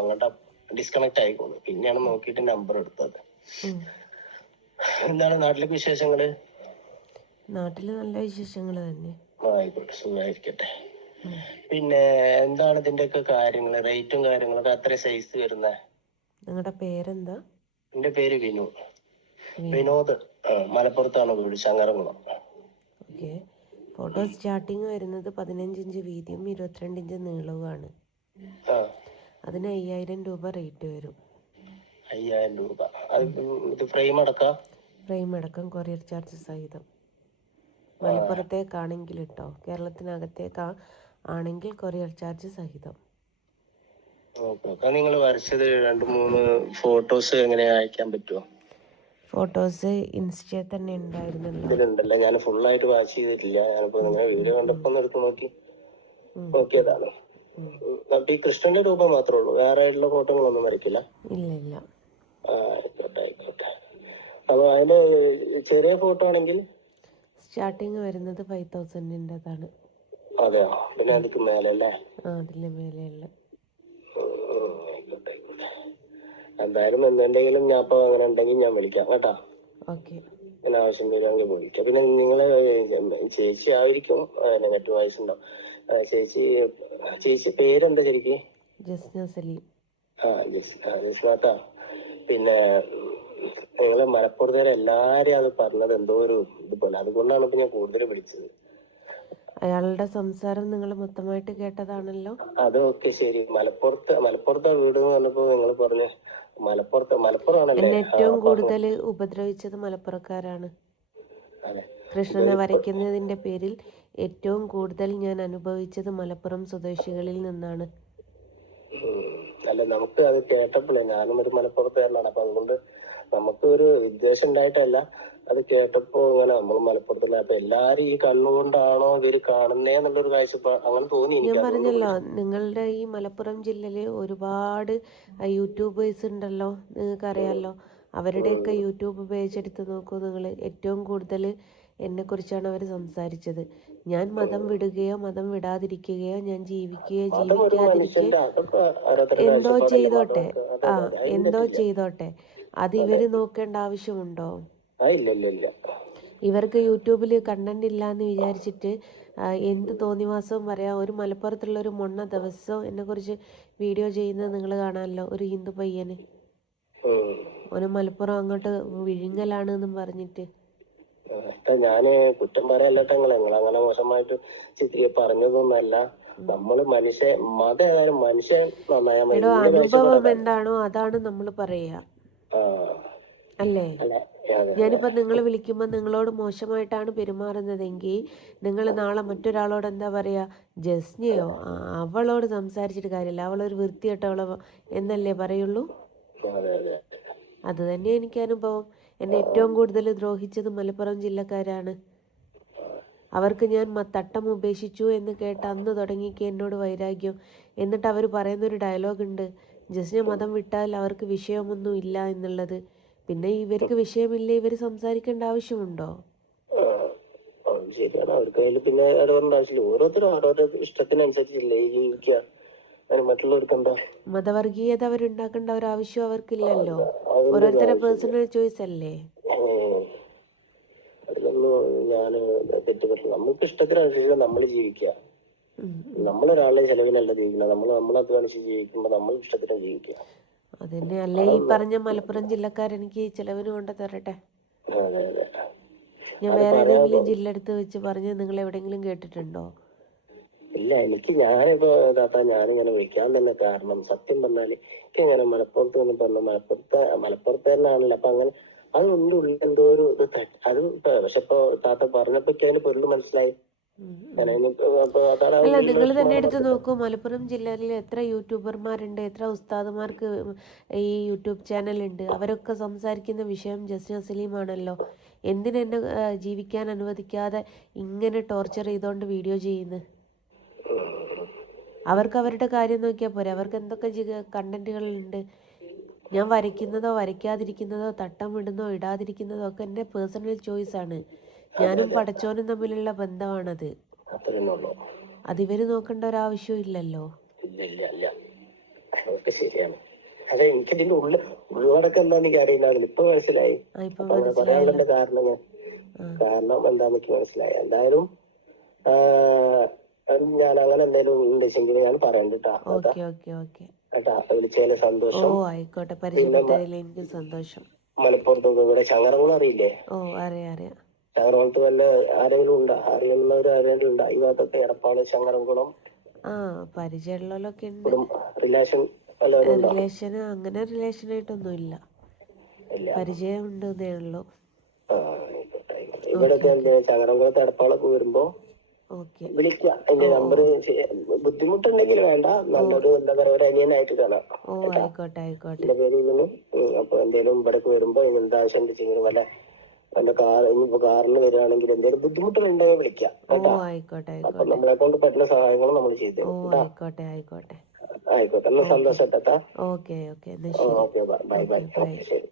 അങ്ങോട്ട് ഡിസ്കണക്ട് ആയിക്കോന്നു പിന്നെയാണ് നോക്കിയിട്ട് നമ്പർ എടുത്തത്. എന്താണ് നാട്ടിലെ വിശേഷങ്ങൾ? നാട്ടിൽ നല്ല വിശേഷങ്ങൾ തന്നെ. ആയിക്കോട്ടെ സുഖമായിരിക്കട്ടെ. പിന്നെ എന്താണ് ഇതിന്റെ ഒക്കെ കാര്യങ്ങൾ റേറ്റും കാര്യങ്ങളൊക്കെ അത്ര സൈസ് വരുന്നേ? നിങ്ങളുടെ പേരെന്താ? എന്റെ പേര് വിനു. വിനോദ്. മലപ്പുറത്താണ് വീട് ശങ്കരംകുളം ഓക്കെ. ഫോട്ടോ സ്റ്റാർട്ടിങ് വരുന്നത് പതിനഞ്ച് ഇഞ്ച് വീതിയും ഇരുപത്തിരണ്ട് ഇഞ്ച് നീളവുമാണ്. ആ. അതിന് അയ്യായിരം രൂപ റേറ്റ് വരും. അയ്യായിരം രൂപ. അത് ഇത് ഫ്രെയിം അടക്കാം? ഫ്രെയിം അടക്കം കൊറിയർ ചാർജ് സഹിതം മലപ്പുറത്തേക്കാണെങ്കിൽ കേട്ടോ കേരളത്തിനകത്തേക്കാ ആണെങ്കിൽ കൊറിയർ ചാർജ് സഹിതം നിങ്ങൾ വരച്ചത് രണ്ട് മൂന്ന് ഫോട്ടോസ് എങ്ങനെ അയക്കാൻ പറ്റുമോ ഫോട്ടോസ് ഇൻസ്റ്റയിൽ തന്നെ ഉണ്ടായിരുന്നല്ലോ. ഇതിലുണ്ടല്ലോ. ഞാൻ ഫുൾ ആയിട്ട് വാച്ച് ചെയ്തിട്ടില്ല. ഞാനിപ്പോ നിങ്ങളെ വീഡിയോ കണ്ടപ്പോ ഒന്ന് എടുത്ത് നോക്കി. നോക്കിയതാണ് അപ്പൊ ഈ കൃഷ്ണന്റെ രൂപം മാത്രമേ ഉള്ളൂ. വേറെ ആയിട്ടുള്ള ഫോട്ടോകളൊന്നും വരയ്ക്കില്ല? ഇല്ല ഇല്ല. ആയിക്കോട്ടെ ആയിക്കോട്ടെ. അപ്പൊ അതിന്റെ ചെറിയ ഫോട്ടോ ആണെങ്കിൽ? സ്റ്റാർട്ടിങ് വരുന്നത് ഫൈവ് തൗസൻഡിന്റെതാണ് അതെയോ? പിന്നെ അതിക്ക് മേലെ അല്ലേ? ആ അതിന്റെ മേലെയുള്ള. ആയിക്കോട്ടെ ആയിക്കോട്ടെ. എന്തായാലും എന്നുണ്ടെങ്കിലും ഞാൻ ഇപ്പൊ അങ്ങനെ ഉണ്ടെങ്കിൽ ഞാൻ വിളിക്കാം കേട്ടാ. ഓക്കെ. പിന്നെ ആവശ്യം വരികയാണെങ്കിൽ വിളിക്കാം. പിന്നെ നിങ്ങളെ ചേച്ചി ആയിരിക്കും നെഗറ്റീവ് വയസ്സുണ്ടാവും ചേച്ചി ചേച്ചി പേരെന്താ ശരിക്ക് ജസ്ന സലീം. ആ ജസ് ജസ്നാത്ത പിന്നെ നിങ്ങളെ മലപ്പുറത്തേരെ എല്ലാരെയും അത് പറഞ്ഞത് എന്തോ ഒരു ഇതുപോലെ. അതുകൊണ്ടാണ് ഇപ്പൊ ഞാൻ കൂടുതൽ വിളിച്ചത്. അയാളുടെ സംസാരം നിങ്ങൾ മൊത്തമായിട്ട് കേട്ടതാണല്ലോ? അതൊക്കെ ശരി. മലപ്പുറത്ത് മലപ്പുറത്തെ വീട് എന്ന് പറഞ്ഞപ്പോ നിങ്ങൾ പറഞ്ഞ മലപ്പുറത്ത് മലപ്പുറമാണല്ലേ? എന്നെ ഏറ്റവും കൂടുതൽ ഉപദ്രവിച്ചത് മലപ്പുറക്കാരാണ്. അതെ. കൃഷ്ണനെ വരയ്ക്കുന്നതിന്റെ പേരിൽ ഏറ്റവും കൂടുതൽ ഞാൻ അനുഭവിച്ചത് മലപ്പുറം സ്വദേശികളിൽ നിന്നാണ്. അല്ല നമുക്ക് അത് കേട്ടപ്പോഴേ ഞാനും ഒരു മലപ്പുറത്തുകാരനാണ്. അപ്പൊ അതുകൊണ്ട് നമുക്ക് ഒരു വിദ്വേഷം ഉണ്ടായിട്ടല്ല. അത് കേട്ടപ്പോ ഇങ്ങനെ നമ്മൾ മലപ്പുറത്തുള്ള അപ്പൊ എല്ലാരും ഈ കണ്ണുകൊണ്ടാണോ ഇവർ കാണുന്നേ എന്നുള്ളൊരു കാഴ്ചപ്പാട് അങ്ങനെ തോന്നി ഞാൻ പറഞ്ഞല്ലോ നിങ്ങളുടെ ഈ മലപ്പുറം ജില്ലയിൽ ഒരുപാട് യൂട്യൂബേഴ്സ് ഉണ്ടല്ലോ നിങ്ങൾക്ക് അറിയാലോ. അവരുടെയൊക്കെ യൂട്യൂബ് പേജ് എടുത്ത് നോക്കൂ നിങ്ങൾ ഏറ്റവും കൂടുതൽ എന്നെക്കുറിച്ചാണ് അവർ സംസാരിച്ചത്. ഞാൻ മതം വിടുകയോ മതം വിടാതിരിക്കുകയോ ഞാൻ ജീവിക്കുകയോ ജീവിക്കാതിരിക്കുകയോ എന്തോ ചെയ്തോട്ടെ. ആ. എന്തോ ചെയ്തോട്ടെ. അത് ഇവർ നോക്കേണ്ട ആവശ്യമുണ്ടോ? ഇവർക്ക് യൂട്യൂബിൽ കണ്ടന്റ് ഇല്ല എന്ന് വിചാരിച്ചിട്ട് എന്ത് തോന്നിവാസവും പറയാം ഒരു മലപ്പുറത്തുള്ള ഒരു മൊണ്ണ ദിവസവും എന്നെക്കുറിച്ച് വീഡിയോ ചെയ്യുന്നത് നിങ്ങൾ കാണാമല്ലോ ഒരു ഹിന്ദു പയ്യന്. ഒരു മലപ്പുറം അങ്ങോട്ട് വിഴുങ്ങലാണ് എന്നും പറഞ്ഞിട്ട്. ഞാൻ കുറ്റം പറയല്ല നിങ്ങൾ നിങ്ങൾ അങ്ങനെ മോശമായിട്ട് ചിത്രീ പറഞ്ഞതൊന്നല്ല. നമ്മൾ മനുഷ്യ മത ഏതായാലും മനുഷ്യൻ അനുഭവം എന്താണോ? അതാണ് നമ്മൾ പറയുക അല്ലേ? ഞാനിപ്പോ നിങ്ങൾ വിളിക്കുമ്പോൾ നിങ്ങളോട് മോശമായിട്ടാണ് പെരുമാറുന്നതെങ്കിൽ നിങ്ങൾ നാളെ മറ്റൊരാളോട് എന്താ പറയുക ജസ്നയോ അവളോട് സംസാരിച്ചിട്ട് കാര്യമില്ല അവളൊരു വൃത്തികെട്ടവളോ എന്നല്ലേ പറയുള്ളൂ? അത് തന്നെ എനിക്ക് അനുഭവം എന്നെ ഏറ്റവും കൂടുതൽ ദ്രോഹിച്ചത് മലപ്പുറം ജില്ലക്കാരാണ്. അവർക്ക് ഞാൻ തട്ടം ഉപേക്ഷിച്ചു എന്ന് കേട്ട് അന്ന് തുടങ്ങിക്ക് എന്നോട് വൈരാഗ്യം. എന്നിട്ട് അവർ പറയുന്നൊരു ഡയലോഗ് ഉണ്ട്. ജസ്റ്റിന് മതം വിട്ടാൽ അവർക്ക് വിഷയമൊന്നും ഇല്ല എന്നുള്ളത്. പിന്നെ ഇവർക്ക് വിഷയമില്ല? ഇവർ സംസാരിക്കേണ്ട ആവശ്യമുണ്ടോ? ശരിയാണ്. അവർക്ക് അതിൽ പിന്നെ ഇടപെടേണ്ട ആവശ്യമില്ല. ഓരോരുത്തരും ഓരോരോ ഇഷ്ടത്തിനനുസരിച്ചില്ലേ ജീവിക്കുക മറ്റുള്ളവർക്ക് എന്താ? മതവർഗീയത അവരുണ്ടാക്കേണ്ട ഒരു ആവശ്യം അവർക്കില്ലല്ലോ. ഓരോരുത്തരുടെ പേഴ്സണൽ ചോയ്സ് അല്ലേ. അതിലൊന്നും ഞാൻ തെറ്റ് പറ്റില്ല നമുക്ക് ഇഷ്ടത്തിനനുസരിച്ച് നമ്മൾ ജീവിക്കുക ഉം. നമ്മളൊരാളുടെ ചെലവിനല്ല ജീവിക്കുന്നത് നമ്മൾ ജീവിക്കുമ്പോൾ നമ്മൾ ഇഷ്ടത്തിന് ജീവിക്കുക അതന്നെ. അല്ലേ? ഈ പറഞ്ഞ മലപ്പുറം ജില്ലക്കാരെനിക്ക് ചെലവിന് കൊണ്ട് തരട്ടെ? ഞാൻ വേറെ ഏതെങ്കിലും ജില്ല എടുത്ത് വെച്ച് പറഞ്ഞ് നിങ്ങൾ എവിടെയെങ്കിലും കേട്ടിട്ടുണ്ടോ? ഇല്ല എനിക്ക് ഞാനിപ്പോ താത്ത ഞാനിങ്ങനെ വിളിക്കാൻ തന്നെ കാരണം സത്യം പറഞ്ഞാൽ എനിക്ക് ഇങ്ങനെ മലപ്പുറത്ത് നിന്ന് പറഞ്ഞു മലപ്പുറത്ത് മലപ്പുറത്ത് തന്നെയാണല്ലോ. അപ്പൊ അങ്ങനെ അത് ഉണ്ട് ഉള്ളിൽ എന്തോ ഒരു അത് പക്ഷെ ഇപ്പൊ താത്ത പറഞ്ഞപ്പോ അതിന് പൊരുൾ മനസ്സിലായി. അല്ല നിങ്ങൾ തന്നെ എടുത്ത് നോക്കൂ മലപ്പുറം ജില്ലയിൽ എത്ര യൂട്യൂബർമാരുണ്ട് എത്ര ഉസ്താദുമാർക്ക് ഈ യൂട്യൂബ് ചാനലുണ്ട്. അവരൊക്കെ സംസാരിക്കുന്ന വിഷയം ജസ്ന സലീമാണല്ലോ. എന്തിനെന്നെ ജീവിക്കാൻ അനുവദിക്കാതെ ഇങ്ങനെ ടോർച്ചർ ചെയ്തുകൊണ്ട് വീഡിയോ ചെയ്യുന്നത് അവർക്ക് അവരുടെ കാര്യം നോക്കിയാൽ പോരെ. അവർക്ക് എന്തൊക്കെ കണ്ടന്റുകളുണ്ട്? ഞാൻ വരയ്ക്കുന്നതോ വരയ്ക്കാതിരിക്കുന്നതോ തട്ടം ഇടുന്നതോ ഇടാതിരിക്കുന്നതോ ഒക്കെ എന്റെ പേഴ്സണൽ ചോയ്സ് ആണ്. ഞാനും പടച്ചോനും തമ്മിലുള്ള ബന്ധമാണത്. ഉള്ളൂ അതിവര് നോക്കേണ്ട ഒരാവശ്യവും ഇല്ലല്ലോ. ശരിയാണ്. അതെ എനിക്ക് ഇതിന്റെ ഉള്ളിൽ ഉള്ളടക്കം എന്താ എനിക്ക് അറിയുന്നില്ല ഇപ്പൊ മനസ്സിലായി. പറയാനുള്ള കാരണം ആ. കാരണം എന്താന്ന് എനിക്ക് മനസ്സിലായി. എന്തായാലും ആ, ഞാൻ അങ്ങനെ എന്തെങ്കിലും ഉണ്ടെങ്കിൽ ഞാൻ പറയണ്ട കേട്ടാ കേട്ടാ. Okay okay. ഓക്കെ കേട്ടാ വിളിച്ചതിന് ഓ സന്തോഷം ആയിക്കോട്ടെ. പരിചയപ്പെട്ടതിൽ എനിക്ക് സന്തോഷം. മലപ്പുറത്തൊക്കെ ഇവിടെ ചങ്ങരകുളം അറിയില്ലേ? ഓ അറിയാം അറിയാം. ചങ്ങരകുളത്ത് വല്ല ആരെങ്കിലും ഉണ്ടോ? അറിയുന്നവർ ആരെങ്കിലും ഉണ്ടോ. ഈ ഭാഗത്തൊക്കെ എടപ്പാൾ ചങ്ങരകുളം. ആ പരിചയമുള്ളവരൊക്കെ ഉണ്ട്. റിലേഷൻ റിലേഷന് അങ്ങനെ റിലേഷൻ ആയിട്ടൊന്നും ഇല്ല. പരിചയം ഉണ്ടെന്നേ ഉള്ളൂ. ഇവിടൊക്കെ ചങ്ങരകുളത്ത് എടപ്പാളൊക്കെ വരുമ്പോ വിളിക്കുക എന്റെ നമ്പർ ബുദ്ധിമുട്ടുണ്ടെങ്കിൽ വേണ്ട. നല്ലൊരു എന്താ പറയാ ഒരു അനിയനായിട്ട് കാണാം. ആയിക്കോട്ടെ ആയിക്കോട്ടെ. എന്റെ പേര് ഇങ്ങനെ അപ്പൊ എന്തേലും ഇവിടേക്ക് വരുമ്പോ എന്താ ആവശ്യം ഉണ്ടെങ്കിൽ വല്ല വല്ല കാർ ഇനിയിപ്പോ കാറിന് വരികയാണെങ്കിൽ എന്തെങ്കിലും ബുദ്ധിമുട്ടുണ്ടെങ്കിൽ വിളിക്കാം. ആയിക്കോട്ടെ അപ്പൊ നമ്മളെ കൊണ്ട് പറ്റുന്ന സഹായങ്ങൾ നമ്മൾ ചെയ്തു കേട്ടാ? ആയിക്കോട്ടെ ആയിക്കോട്ടെ. ആയിക്കോട്ടെ. എന്നാ സന്തോഷം കേട്ടാ ഓക്കെ ഓക്കെ. Bye bye. ശരി.